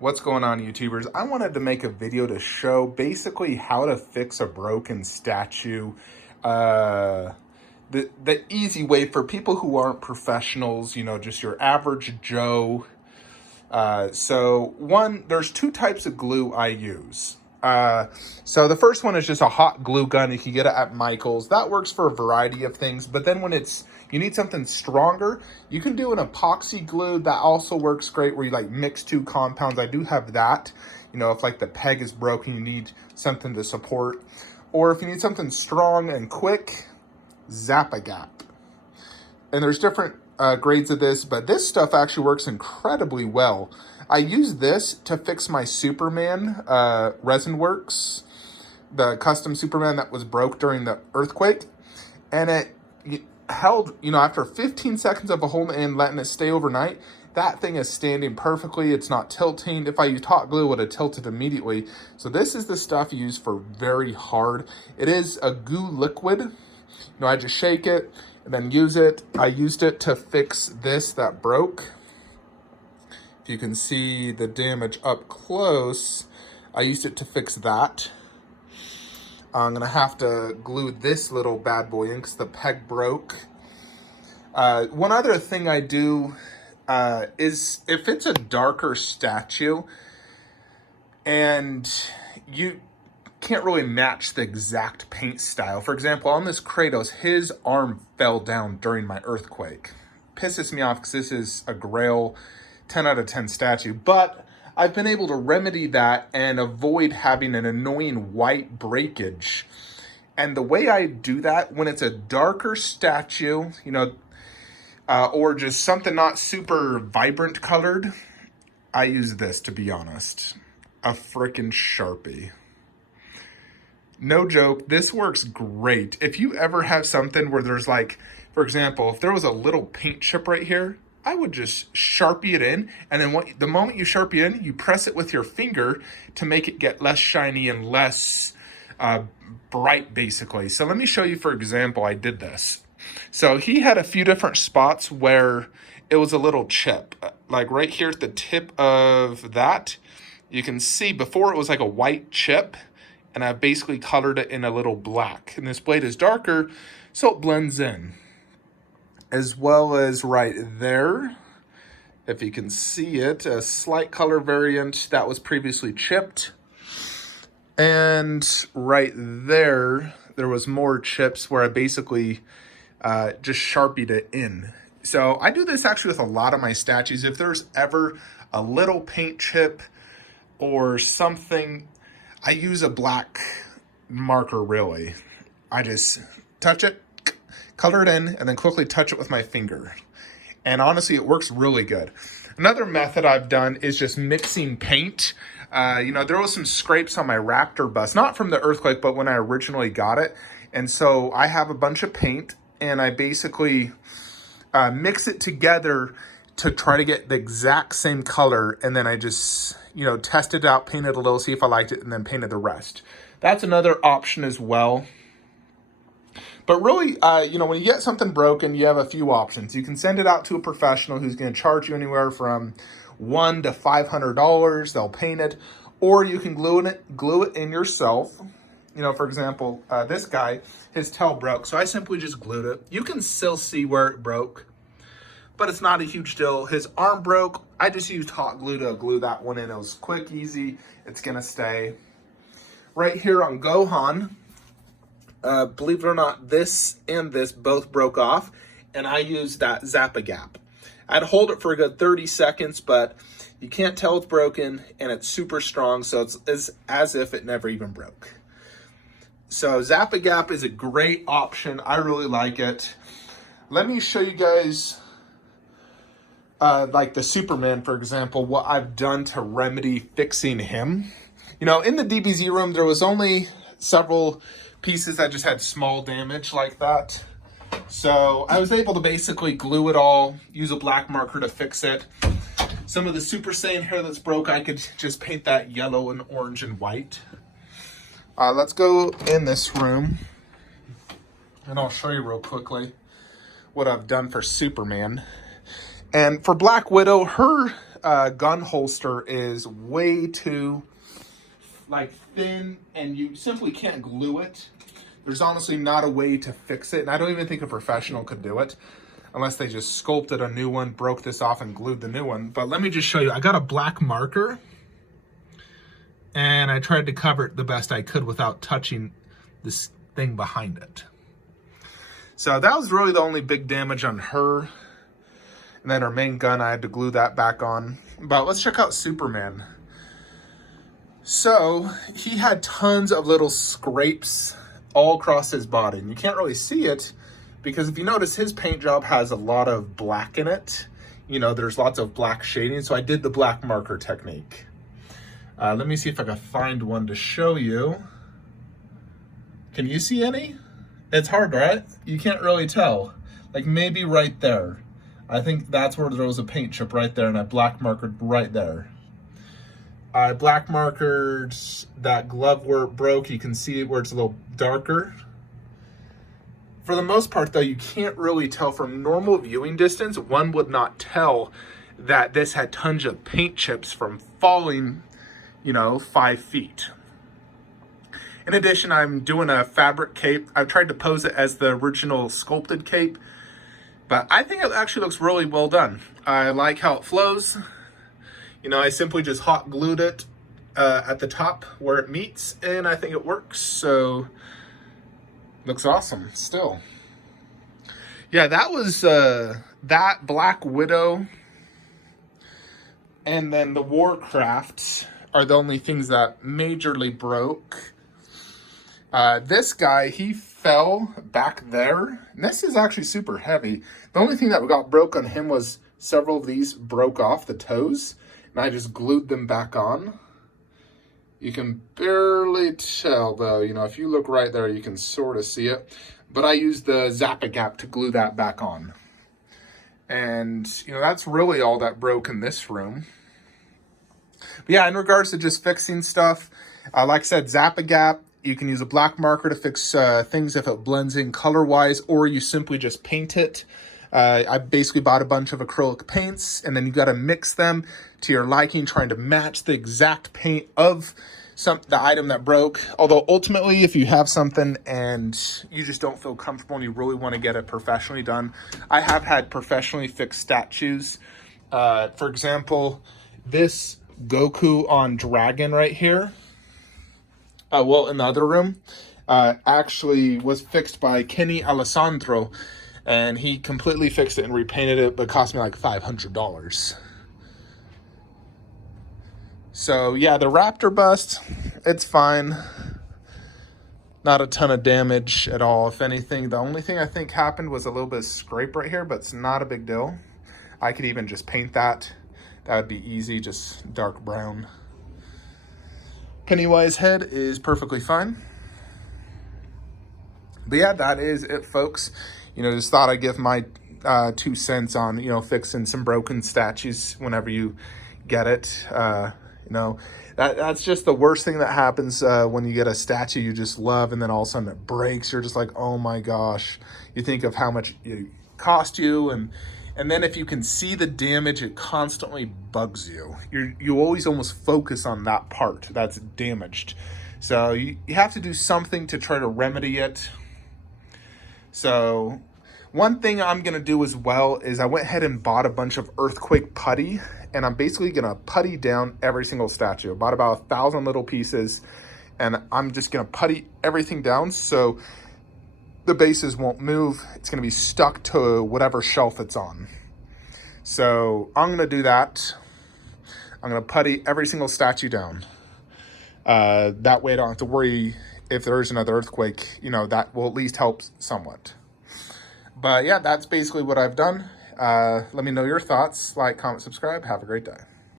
What's going on, YouTubers? I wanted to make a video to show basically how to fix a broken statue. The easy way for people who aren't professionals, just your average Joe. There's two types of glue I use. So the first one is just a hot glue gun. You can get it at Michael's. That works for a variety of things. But then when you need something stronger, you can do an epoxy glue. That also works great where you mix two compounds. I do have that. If the peg is broken, you need something to support. Or if you need something strong and quick, Zap-A-Gap. And there's different grades of this, but this stuff actually works incredibly well. I use this to fix my Superman resin works, the custom Superman that was broke during the earthquake. And it held, after 15 seconds of a holding and letting it stay overnight, that thing is standing perfectly. It's not tilting. If I used hot glue, it would have tilted immediately. So this is the stuff used for very hard. It is a goo liquid. I just shake it and then use it. I used it to fix this that broke. If you can see the damage up close, I used it to fix that. I'm gonna have to glue this little bad boy in because the peg broke. One other thing I do is if it's a darker statue and you can't really match the exact paint style. For example, on this Kratos, his arm fell down during my earthquake. Pisses me off because this is a Grail 10 out of 10 statue, but I've been able to remedy that and avoid having an annoying white breakage. And the way I do that, when it's a darker statue, or just something not super vibrant colored, I use this, to be honest. A frickin' Sharpie. No joke, this works great. If you ever have something where there's for example, if there was a little paint chip right here, I would just Sharpie it in, and then the moment you Sharpie it in, you press it with your finger to make it get less shiny and less bright, basically. So let me show you, for example, I did this. So he had a few different spots where it was a little chip. Like right here at the tip of that, you can see before it was like a white chip, and I basically colored it in a little black. And this blade is darker, so it blends in. As well as right there, if you can see it, a slight color variant that was previously chipped. And right there, there was more chips where I basically just Sharpied it in. So I do this actually with a lot of my statues. If there's ever a little paint chip or something, I use a black marker, really. I just touch it, color it in, and then quickly touch it with my finger. And honestly, it works really good. Another method I've done is just mixing paint. There was some scrapes on my Raptor bus, not from the earthquake, but when I originally got it. And so I have a bunch of paint, and I basically mix it together to try to get the exact same color. And then I just, tested it out, painted a little, see if I liked it, and then painted the rest. That's another option as well. But really, when you get something broken, you have a few options. You can send it out to a professional who's going to charge you anywhere from $100 to $500. They'll paint it, or you can glue it in yourself. For example, this guy, his tail broke, so I simply just glued it. You can still see where it broke, but it's not a huge deal. His arm broke. I just used hot glue to glue that one in. It was quick, easy. It's gonna stay. Right here on Gohan, believe it or not, this and this both broke off, and I used that Zap-A-Gap. I'd hold it for a good 30 seconds, but you can't tell it's broken, and it's super strong, so it's as if it never even broke. So Zap-A-Gap is a great option. I really like it. Let me show you guys, like the Superman, for example, what I've done to remedy fixing him. In the DBZ room, there was only several pieces that just had small damage like that. So I was able to basically glue it all, use a black marker to fix it. Some of the Super Saiyan hair that's broke, I could just paint that yellow and orange and white. Let's go in this room, and I'll show you real quickly what I've done for Superman. And for Black Widow, her gun holster is way too thin, and you simply can't glue it. There's honestly not a way to fix it, and I don't even think a professional could do it unless they just sculpted a new one, broke this off, and glued the new one. But let me just show you. I got a black marker, and I tried to cover it the best I could without touching this thing behind it. So that was really the only big damage on her. And then her main gun, I had to glue that back on. But let's check out Superman. So he had tons of little scrapes all across his body. And you can't really see it because if you notice, his paint job has a lot of black in it. You know, there's lots of black shading. So I did the black marker technique. Let me see if I can find one to show you. Can you see any? It's hard, right? You can't really tell. Like maybe right there. I think that's where there was a paint chip right there, and I black markered right there. I black markered that glove where it broke. You can see where it's a little darker. For the most part though, you can't really tell from normal viewing distance. One would not tell that this had tons of paint chips from falling, 5 feet. In addition, I'm doing a fabric cape. I've tried to pose it as the original sculpted cape, but I think it actually looks really well done. I like how it flows. I simply just hot glued it at the top where it meets, and I think it works. So, looks awesome still. Yeah, that was that Black Widow, and then the Warcraft are the only things that majorly broke. This guy, he fell back there. And this is actually super heavy. The only thing that got broke on him was several of these broke off the toes. And I just glued them back on. You can barely tell though. If you look right there, you can sort of see it. But I used the Zap-A-Gap to glue that back on. And, that's really all that broke in this room. But yeah, in regards to just fixing stuff, like I said, Zap-A-Gap. You can use a black marker to fix things if it blends in color-wise, or you simply just paint it. I basically bought a bunch of acrylic paints, and then you got to mix them to your liking, trying to match the exact paint of the item that broke. Although ultimately, if you have something and you just don't feel comfortable and you really want to get it professionally done, I have had professionally fixed statues. For example, this Goku on Dragon right here. In the other room, actually was fixed by Kenny Alessandro, and he completely fixed it and repainted it, but it cost me like $500. So yeah, the Raptor bust, it's fine. Not a ton of damage at all. If anything, the only thing I think happened was a little bit of scrape right here, but it's not a big deal. I could even just paint that. That would be easy, just dark brown. Pennywise head is perfectly fine. But yeah, that is it, folks. Just thought I'd give my 2 cents on, fixing some broken statues whenever you get it. That's just the worst thing that happens when you get a statue you just love and then all of a sudden it breaks. You're just like, oh my gosh. You think of how much it cost you, and then if you can see the damage, it constantly bugs you. You always almost focus on that part that's damaged. So you have to do something to try to remedy it. So one thing I'm going to do as well is I went ahead and bought a bunch of earthquake putty. And I'm basically going to putty down every single statue. I bought about 1,000 little pieces. And I'm just going to putty everything down so the bases won't move. It's going to be stuck to whatever shelf it's on. So I'm going to do that. I'm going to putty every single statue down. That way I don't have to worry if there is another earthquake. That will at least help somewhat. But yeah, that's basically what I've done. Let me know your thoughts. Like, comment, subscribe. Have a great day.